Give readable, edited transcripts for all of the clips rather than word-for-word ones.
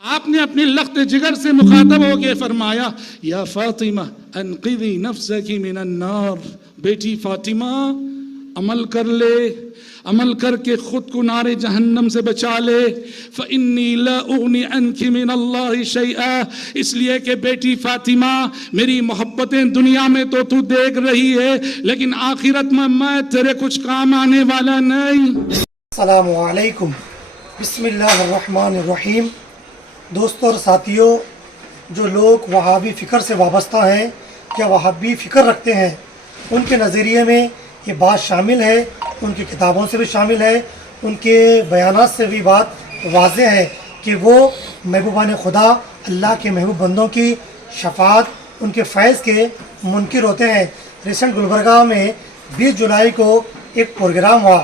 آپ نے اپنی لخت جگر سے مخاطب ہو کے فرمایا یا فاطمہ انقذی نفسک من النار، بیٹی فاطمہ عمل کر لے، عمل کر کے خود کو نار جہنم سے بچا لے۔ فإنی لا اغنی عنک من اللہ شیئا، اس لیے کہ بیٹی فاطمہ میری محبتیں دنیا میں تو دیکھ رہی ہے، لیکن آخرت میں تیرے کچھ کام آنے والا نہیں۔ السلام علیکم، بسم اللہ الرحمن الرحیم۔ دوستوں اور ساتھیوں، جو لوگ وہابی فکر سے وابستہ ہیں یا وہابی فکر رکھتے ہیں، ان کے نظریے میں یہ بات شامل ہے، ان کی کتابوں سے بھی شامل ہے، ان کے بیانات سے بھی بات واضح ہے کہ وہ محبوبان خدا، اللہ کے محبوب بندوں کی شفاعت، ان کے فیض کے منکر ہوتے ہیں۔ ریسنٹ گلبرگہ میں 20 جولائی کو ایک پروگرام ہوا،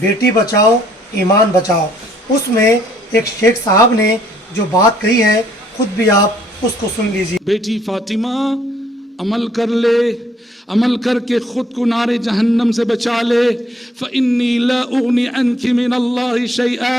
بیٹی بچاؤ ایمان بچاؤ۔ اس میں ایک شیخ صاحب نے جو بات کہی ہے، خود بھی آپ اس کو سن لیجیے۔ بیٹی فاطمہ عمل کر لے، عمل کر کے خود کو نار جہنم سے بچا لے۔ فإنی لا اغنی عنک من اللہ شیئا،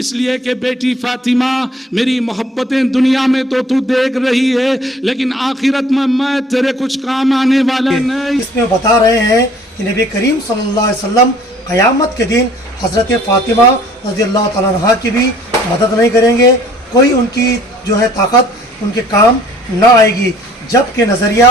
اس لیے کہ بیٹی فاطمہ میری محبتیں دنیا میں تو دیکھ رہی ہے، لیکن آخرت میں تیرے کچھ کام آنے والا نہیں۔ اس میں بتا رہے ہیں کہ نبی کریم صلی اللہ علیہ وسلم قیامت کے دن حضرت فاطمہ رضی اللہ تعالیٰ عنہ کی بھی مدد نہیں کریں گے، کوئی ان کی جو ہے طاقت ان کے کام نہ آئے گی، جبکہ نظریہ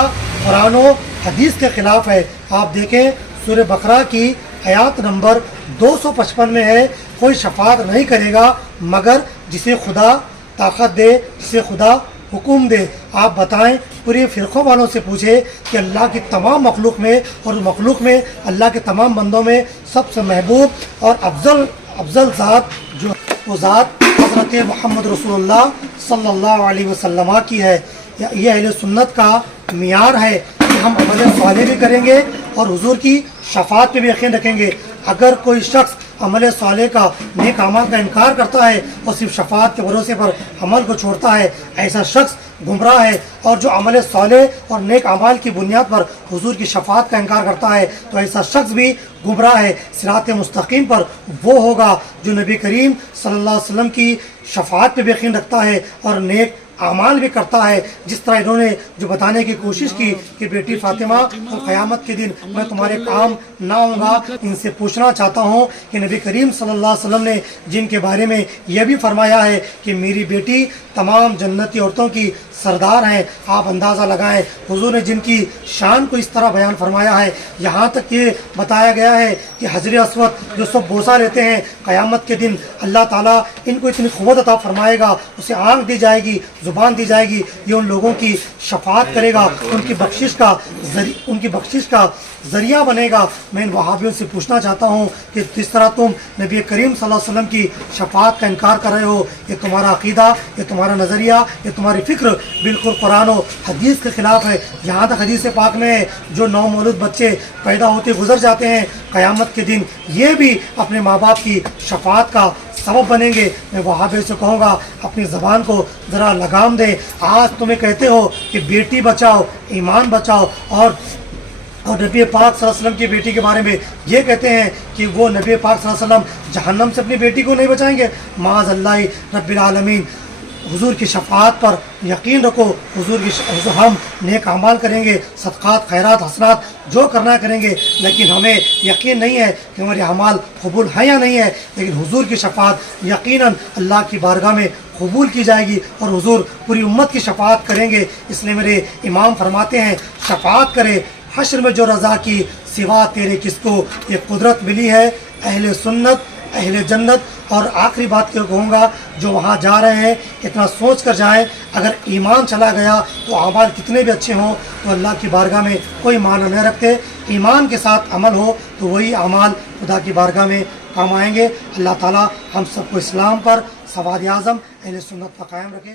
قرآن و حدیث کے خلاف ہے۔ آپ دیکھیں سورہ بقرہ کی آیات نمبر 255 میں ہے، کوئی شفاعت نہیں کرے گا مگر جسے خدا طاقت دے، جسے خدا حکم دے۔ آپ بتائیں، پورے فرقوں والوں سے پوچھے کہ اللہ کی تمام مخلوق میں اور مخلوق میں اللہ کے تمام بندوں میں سب سے محبوب اور افضل ذات جو وہ ذات حضرت محمد رسول اللہ صلی اللہ علیہ وسلم کی ہے۔ یہ اہل سنت کا معیار ہے کہ ہم عمل صالح بھی کریں گے اور حضور کی شفاعت پہ بھی یقین رکھیں گے۔ اگر کوئی شخص عمل صالح کا، نیک اعمال کا انکار کرتا ہے اور صرف شفاعت کے بھروسے پر عمل کو چھوڑتا ہے، ایسا شخص گمراہ ہے۔ اور جو عمل صالح اور نیک اعمال کی بنیاد پر حضور کی شفاعت کا انکار کرتا ہے تو ایسا شخص بھی گمراہ ہے۔ صراط مستقیم پر وہ ہوگا جو نبی کریم صلی اللہ علیہ وسلم کی شفاعت پہ بھی یقین رکھتا ہے اور نیک اعمال بھی کرتا ہے۔ جس طرح انہوں نے جو بتانے کی کوشش کی کہ بیٹی فاطمہ اور قیامت کے دن میں تمہارے کام نہ آؤں گا، ان سے پوچھنا چاہتا ہوں کہ نبی کریم صلی اللہ علیہ وسلم نے جن کے بارے میں یہ بھی فرمایا ہے کہ میری بیٹی تمام جنتی عورتوں کی سردار ہیں، آپ اندازہ لگائیں حضور نے جن کی شان کو اس طرح بیان فرمایا ہے، یہاں تک یہ بتایا گیا ہے کہ حجر اسود جو سب بوسہ لیتے ہیں، قیامت کے دن اللہ تعالیٰ ان کو اتنی قوت عطا فرمائے گا، اسے آنکھ دی جائے گی، زبان دی جائے گی، یہ ان لوگوں کی شفاعت کرے گا، ان کی بخشش کا ذریعہ بنے گا۔ میں ان وہابیوں سے پوچھنا چاہتا ہوں کہ جس طرح تم نبی کریم صلی اللہ علیہ وسلم کی شفاعت کا انکار کر رہے ہو، یہ تمہارا عقیدہ، یہ تمہارا نظریہ، یہ تمہاری فکر بالکل قرآن و حدیث کے خلاف ہے۔ یہاں تک حدیث پاک میں ہے جو نومولود بچے پیدا ہوتے گزر جاتے ہیں، قیامت کے دن یہ بھی اپنے ماں باپ کی شفاعت کا سبب بنیں گے۔ میں وہابی سے کہوں گا اپنی زبان کو ذرا لگام دے۔ آج تمہیں کہتے ہو کہ بیٹی بچاؤ ایمان بچاؤ، اور نبی پاک صلی اللہ علیہ وسلم کی بیٹی کے بارے میں یہ کہتے ہیں کہ وہ نبی پاک صلی اللہ علیہ وسلم جہنم سے اپنی بیٹی کو نہیں بچائیں گے۔ معاذ اللہ رب العالمین۔ حضور کی شفاعت پر یقین رکھو، ہم نیک اعمال کریں گے، صدقات، خیرات، حسنات جو کرنا کریں گے، لیکن ہمیں یقین نہیں ہے کہ ہمارے اعمال قبول ہیں یا نہیں ہے، لیکن حضور کی شفاعت یقیناً اللہ کی بارگاہ میں قبول کی جائے گی اور حضور پوری امت کی شفاعت کریں گے۔ اس لیے میرے امام فرماتے ہیں شفاعت کرے حشر میں جو رضا کی، سوا تیرے کس کو یہ قدرت ملی ہے۔ اہل سنت، اہل جنت۔ اور آخری بات یہ کہوں گا، جو وہاں جا رہے ہیں اتنا سوچ کر جائیں، اگر ایمان چلا گیا تو اعمال کتنے بھی اچھے ہوں تو اللہ کی بارگاہ میں کوئی معنی نہیں رکھتے۔ ایمان کے ساتھ عمل ہو تو وہی اعمال خدا کی بارگاہ میں کام آئیں گے۔ اللہ تعالی ہم سب کو اسلام پر سواد اعظم اہل سنت پر قائم رکھے۔